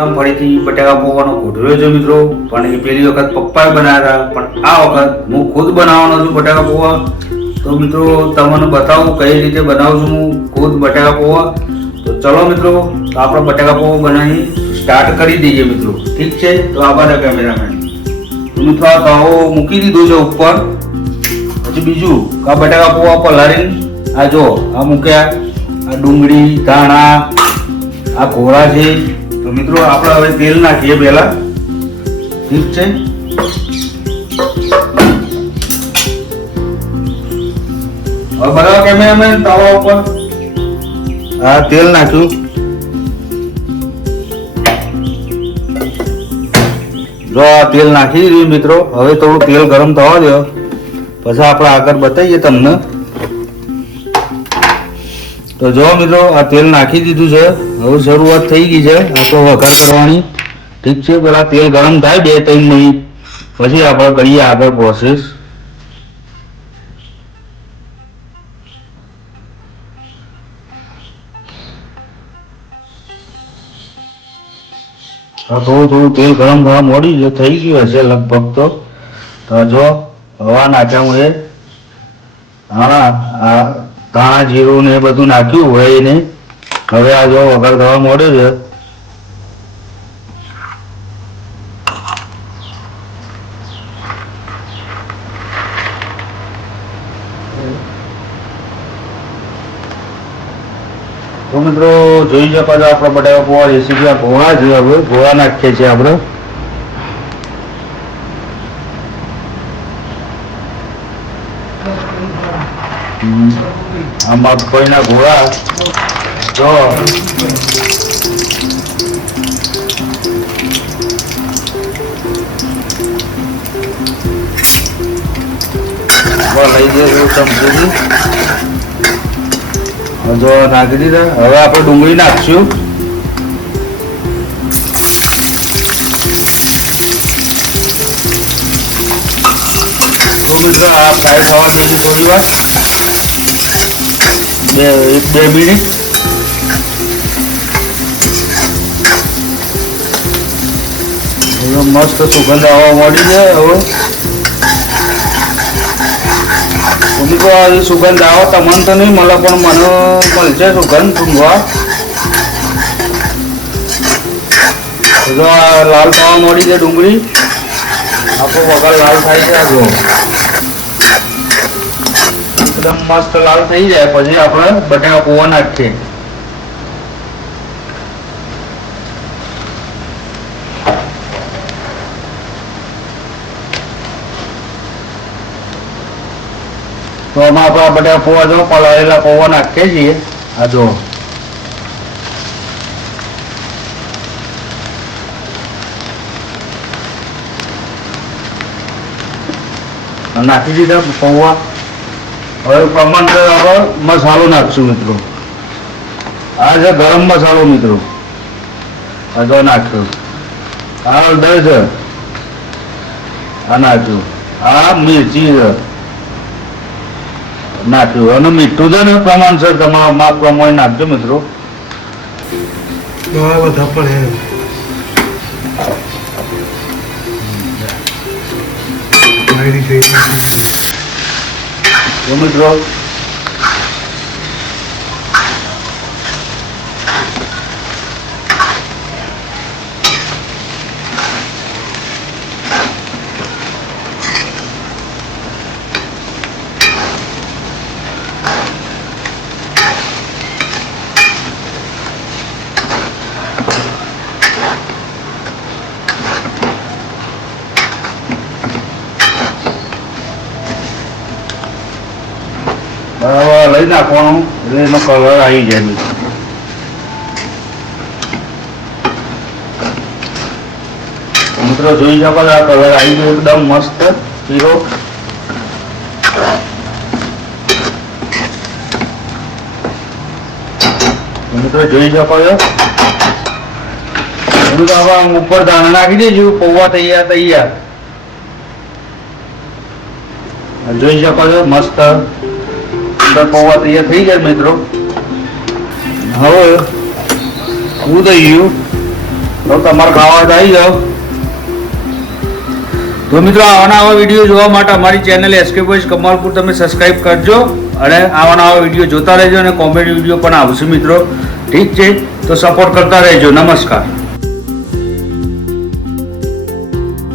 આમ ફરીથી બટાકા પૌવાનો ગોઠવ્યો છે મિત્રો. પણ એ પહેલી વખત પપ્પાએ બનાવ્યા હતા, પણ આ વખત હું ખુદ બનાવવાનો છું બટાકા પૌવા. તો મિત્રો તમને બતાવું કઈ રીતે બનાવું છું હું ખુદ બટાકા પૌવા. તો ચલો મિત્રો આપણે બટાકા પૌવા બનાવી સ્ટાર્ટ કરી દઈએ મિત્રો. ઠીક છે, તો આભાર કેમેરામેન. તો મિત્રો આ તવો મૂકી દીધો છે ઉપર. પછી બીજું આ બટાકા પૌવા પલાળીને આ જો આ મૂક્યા, આ ડુંગળી ધાણા આ કોળા છે. તો મિત્રો આપણે હવે તેલ નાખીએ પહેલા. ઠીક છે, હવે બરાબર કેમેરામેન તવા ઉપર આ તેલ નાખ્યું. જો આ તેલ નાખી દીધું મિત્રો. હવે થોડું તેલ ગરમ થવા દો, પછી આપણે આગળ બતાવીએ તમને. તો જો મિત્રો આ તેલ નાખી દીધું છે. હવે શરૂઆત થઈ ગઈ છે આપણે વઘાર કરવાની. ઠીક છે, પેલા તેલ ગરમ થાય 2-3 મિનિટ, પછી આપણે કરીએ આગળ પ્રોસેસ. થોડું તેલ ગરમ થવા મોડી થઈ ગયું હશે લગભગ. તો જો હવા નાખ્યા હું એ હા ધાણા જીરું ને એ બધું નાખ્યું હોય એને. હવે આ જો વઘાર થવા મોડ્યો છે. તો મિત્રો જોઈ શકો છો આપણા બટાકા પૌવા રેસીપી આ ગોળા છે. હવે ગોળા નાખીએ છીએ આપણે. આ મગફળીના ગોળા જો લઈ જઈએ ચમચીથી. જો નાખી દીધા. હવે આપણે ડુંગળી નાખશું. તો મિત્રો આ ફ્રાય થવા દઈએ થોડી વાર, 1-2 મિનિટ. મસ્ત સુગંધ આવવા મળી છે. હવે મિત્રો આ સુગંધ આવે તમને તો નહીં મળે, પણ મને મળશે સુગંધ ઊંઘવા. જો આ લાલ થવા મળી છે ડુંગળી. આપણો વઘાર લાલ થાય છે. જો એકદમ મસ્ત લાલ થઈ જાય પછી આપણે બટાકા પૌવા નાખીએ. તો આમાં આપણા બટાકા પૌવા જો પલાળેલા પૌવા નાખીએ છીએ. આ જો નાખી દીધા પૌવા. હવે પ્રમાણસર આપણે મસાલો નાખશું મિત્રો. આ છે ગરમ મસાલો મિત્રો. આ જો નાખ્યો. આ હળદર છે, આ નાખ્યું. આ મિરચી છે નાખ્યું. અને મીઠું છે ને પ્રમાણસર તમારા માપ પ્રમાણે નાખજો મિત્રો. બધા પણ તો મિત્રો બરાબર લઈ નાખવાનું એટલે એનો કલર આવી જાય મિત્રો. મિત્રો જોઈ શકો આ કલર આવી ગયો એકદમ મસ્ત પીળો. મિત્રો જોઈ શકો છો. ઉપર દાણા નાખી દેજો. પૌવા તૈયાર. જોઈ શકો છો મસ્ત પૌવા તૈયાર થઈ ગયા મિત્રો. હવે હું થઈ ગયું તો તમારે ખાવા તો આવી જાઓ. તો મિત્રો આવા વિડીયો જોવા માટે અમારી ચેનલ SK Boys કમાલપુર તમે સબસ્ક્રાઇબ કરજો અને આવા વિડીયો જોતા રહેજો અને કોમેડી વિડીયો પણ આવશે મિત્રો. ઠીક છે, તો સપોર્ટ કરતા રહેજો. નમસ્કાર.